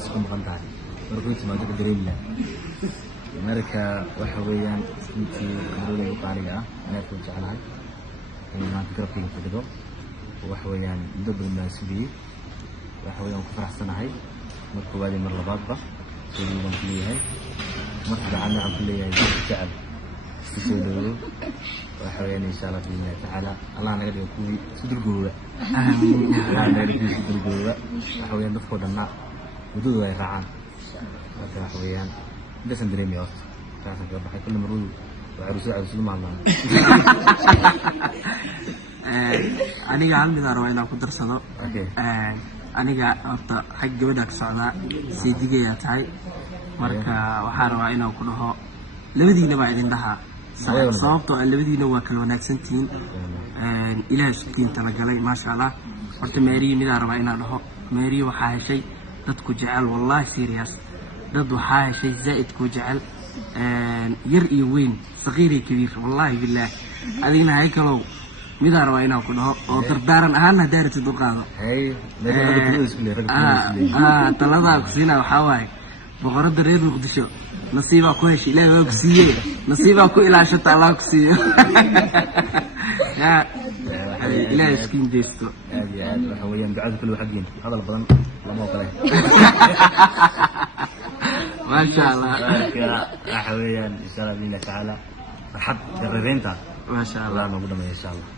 xaaskiisa ku maqan tahay markuu timaado ka dareemi lahaa marka waxa weeyaan intii qadrooda qaaliga ah neefku jecelahay maanta garabkayga fadhido waxa weeyaan muddo badan baan sugayey waxa weeyaan ku faraxsanahay mar koowaad iyo mar labaadba sidii baan ku leeyahay marka saddexaadna waxaan ku leeyahay jecel isku soo dhawow waxa weeyaan insha allah biidnillahi tacaala allah naga dhigo kuwii isu dulgooba allah naga dhigo kuwii isu dulgooba waxa weeyaan dadkoo dhanna muddadu ay raacaan marka waxa weeyaan intaasaan dareemaya horta saasaan kaga baxay kulle marwadu waa caruusada ma hadlaan aniga hal mid aan rabaa inaan ku darsado aniga horta xag gabadha ka socdaa saydigayaa tahay marka waxaa rabaa inaan ku dhaho labadiina baa idin dhahaa sababtoo ah labadiina waa kala wanaagsantihiin ilaah iskutiin talagalay maasha allah horta meeriyi midaan rabaa inaan dhaho meeriyi waxaa heshay dadku jecel wallahi serious dad waxaa heshay zaa'id ku jecel yar iyo weyn saqiir iyo kabiir wallahi billaah adigna hay kalow midaan rabaa inaan ku dhaho oo dardaaran ahaanna daaratid u qaado taladaa ku siinaa waxaa waaye boqoradda reer muqdisho nasiibaa ku heshay ilaahay waa ku siiyey nasiibaa ku ilaashata allah ku siiyo ilaahay iskiin deysto aad iyo aad waxa weeyaan ducada kale xaggiin hadal badan lama ogola maasha allah waxa weeyaan insha allah biidnillahi tacaala farxad reereynta maasha allah nagu dhameeyo insha allah